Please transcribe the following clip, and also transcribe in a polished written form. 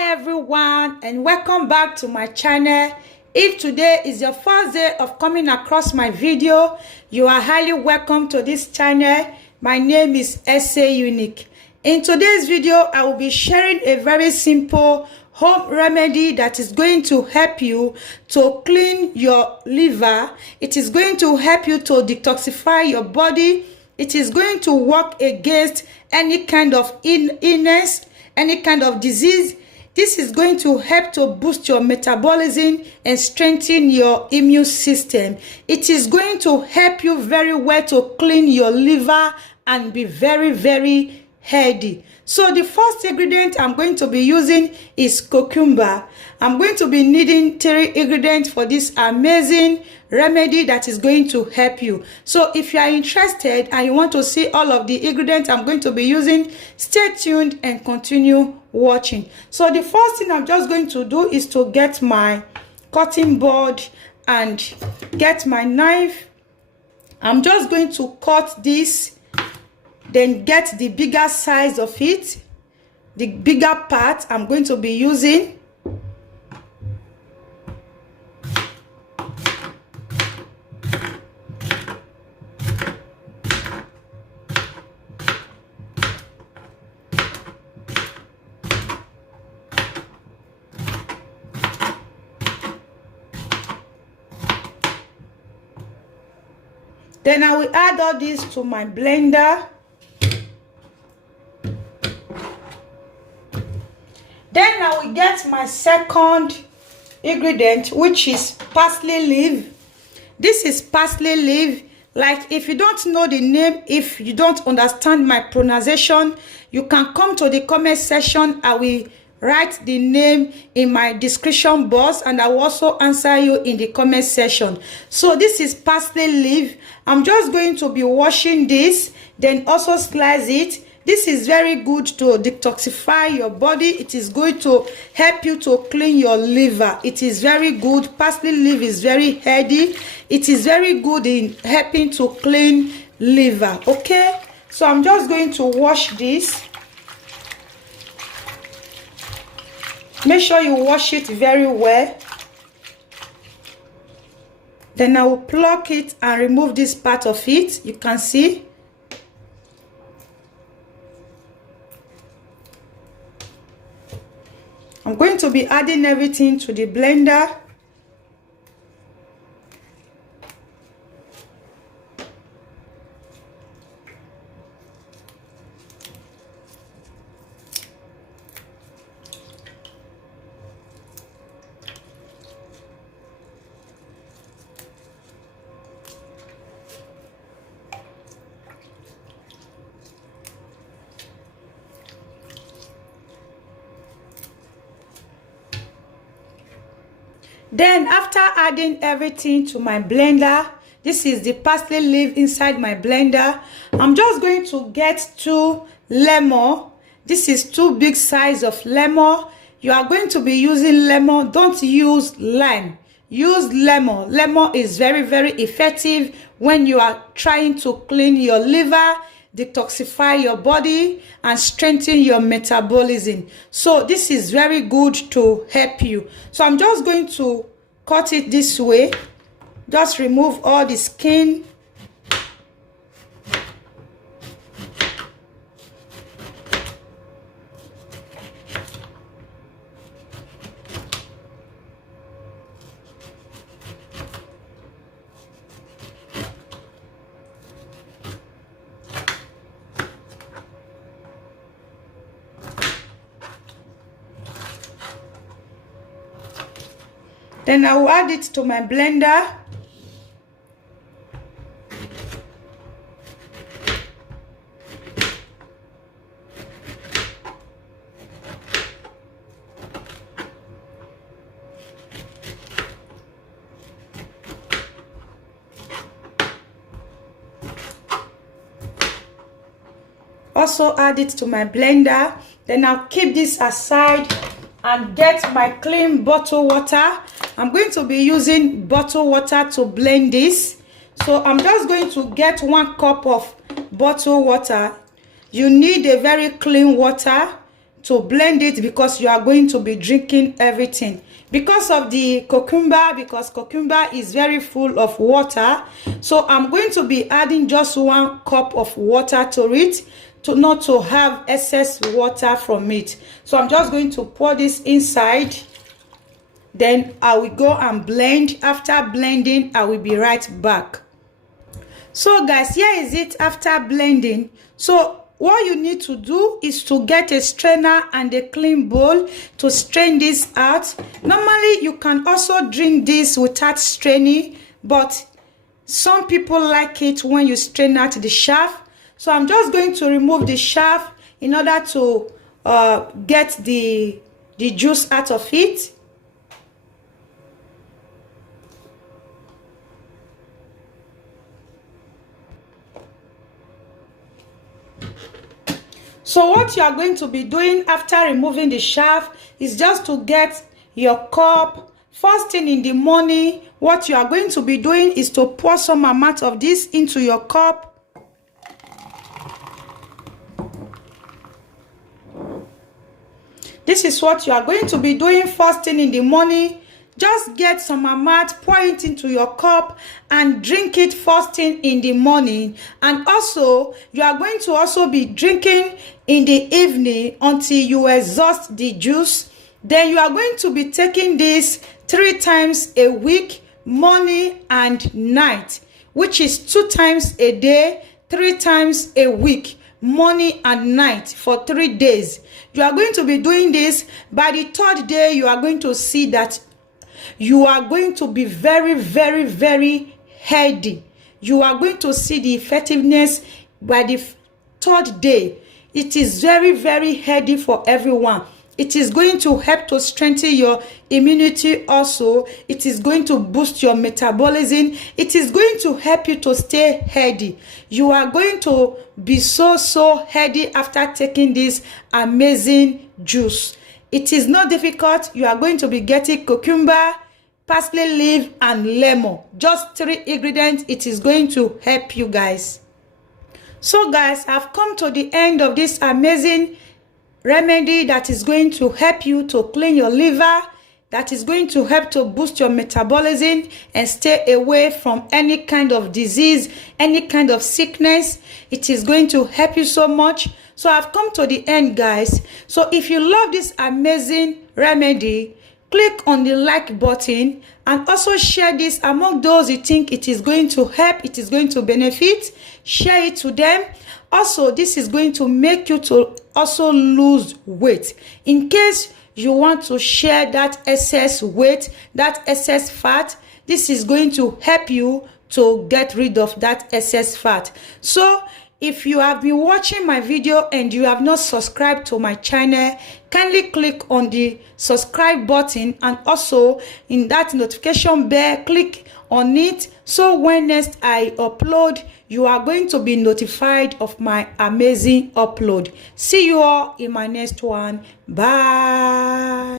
Hi everyone, and welcome back to my channel. If today is your first day of coming across my video, you are highly welcome to this channel. My name is SA Unique. In today's video, I will be sharing a very simple home remedy that is going to help you to clean your liver. It is going to help you to detoxify your body. It is going to work against any kind of illness, any kind of disease. This is going to help to boost your metabolism and strengthen your immune system. It is going to help you very well to clean your liver and be very healthy. So the first ingredient I'm going to be using is cucumber. I'm going to be needing 3 ingredients for this amazing remedy that is going to help you. So if you are interested and you want to see all of the ingredients I'm going to be using, stay tuned and continue watching. So the first thing I'm just going to do is to get my cutting board and get my knife. I'm just going to cut this, then get the bigger size of it, the bigger part I'm going to be using. Then I will add all this to my blender. Then I will get my second ingredient, which is parsley leaf. This is parsley leaf. Like, if you don't know the name, if you don't understand my pronunciation, you can come to the comment section. I will write the name in my description box and I will also answer you in the comment section. So this is parsley leaf. I'm just going to be washing this, then also slice it. This is very good to detoxify your body. It is going to help you to clean your liver. It is very good. Parsley leaf is very healthy. It is very good in helping to clean liver. Okay, so I'm just going to wash this. Make sure you wash it very well. Then I will pluck it and remove this part of it. You can see. I'm going to be adding everything to the blender. Then after adding everything to my blender, this is the parsley leaf inside my blender. I'm just going to get 2 lemon. This is 2 big size of lemon. You are going to be using lemon. Don't use lime. Use lemon. Lemon is very effective when you are trying to clean your liver, detoxify your body and strengthen your metabolism. So this is very good to help you. So I'm just going to cut it this way. Just remove all the skin. Then I will add it to my blender. Also add it to my blender. Then I'll keep this aside and get my clean bottle water. I'm going to be using bottled water to blend this. So I'm just going to get 1 cup of bottled water. You need a very clean water. to blend it because you are going to be drinking everything. Because of the cucumber, because cucumber is very full of water, so I'm going to be adding just 1 cup of water to it, to not to have excess water from it. So I'm just going to pour this inside, then I will go and blend. After blending, I will be right back. So guys, here is it after blending. So what you need to do is to get a strainer and a clean bowl to strain this out. Normally you can also drink this without straining, but some people like it when you strain out the shaft. So I'm just going to remove the shaft in order to get the juice out of it. So what you are going to be doing after removing the shaft is just to get your cup. First thing in the morning, what you are going to be doing is to pour some amount of this into your cup. This is what you are going to be doing first thing in the morning. Just get some amount, pour it into your cup and drink it first thing in the morning. And also, you are going to also be drinking in the evening until you exhaust the juice. Then you are going to be taking this 3 times a week, morning and night, which is 2 times a day, 3 times a week, morning and night for 3 days. You are going to be doing this. By the 3rd day, you are going to see that you are going to be very, very, very healthy. You are going to see the effectiveness by the 3rd day. It is very, very healthy for everyone. It is going to help to strengthen your immunity also. It is going to boost your metabolism. It is going to help you to stay healthy. You are going to be so healthy after taking this amazing juice. It is not difficult. You are going to be getting cucumber, parsley leaf, and lemon. Just 3 ingredients. It is going to help you guys. So guys, I've come to the end of this amazing remedy that is going to help you to clean your liver, that is going to help to boost your metabolism and stay away from any kind of disease, any kind of sickness. It is going to help you so much. So I've come to the end, guys. So if you love this amazing remedy, click on the like button and also share this among those you think it is going to help, it is going to benefit. Share it to them. Also, this is going to make you to also lose weight. In case you want to share that excess weight, that excess fat, this is going to help you to get rid of that excess fat. So if you have been watching my video and you have not subscribed to my channel, kindly click on the subscribe button and also in that notification bell, click on it, so when next I upload, you are going to be notified of my amazing upload. See you all in my next one. Bye.